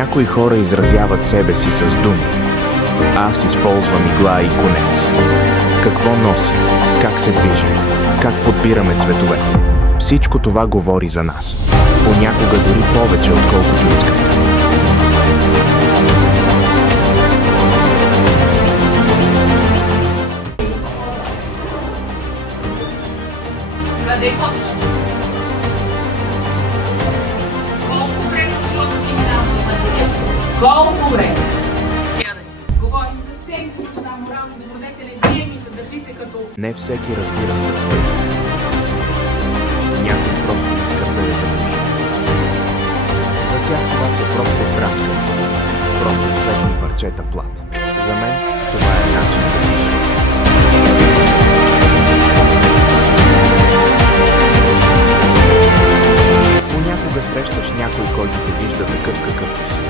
Някои хора изразяват себе си с думи. Аз използвам игла и конец. Какво носим? Как се движим? Как подбираме цветовете? Всичко това говори за нас. Понякога дори повече, отколкото искаме. Къде ходиш? Колко време отиваш ти миналото пътя? Колко време? Сядай. Говорим за ценни неща, морални добродетели. Вие ми се държите като... Не всеки разбира страстта. Някои просто искат да я заглушат. За тях това са просто драсканици, просто цветни парчета плат. За мен това е начин да дишам. Понякога срещаш някой, който те вижда такъв какъвто си.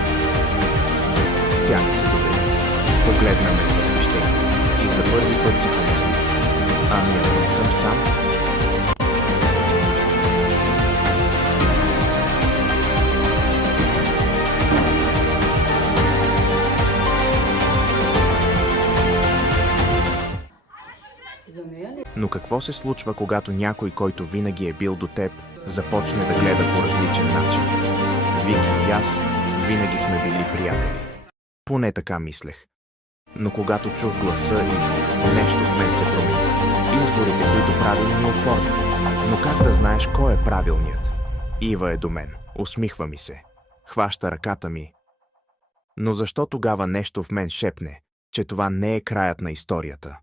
Тя ми се довери. Погледна ме с възхищение и за първи път си помисли: ами ако не съм сам? Но какво се случва, когато някой, който винаги е бил до теб, започне да гледа по различен начин? Вики и аз винаги сме били приятели. Поне така мислех. Но когато чух гласа и нещо в мен се промени. Изборите, които правим, ни оформят. Но как да знаеш кой е правилният? Ива е до мен. Усмихва ми се. Хваща ръката ми. Но защо тогава нещо в мен шепне, че това не е краят на историята?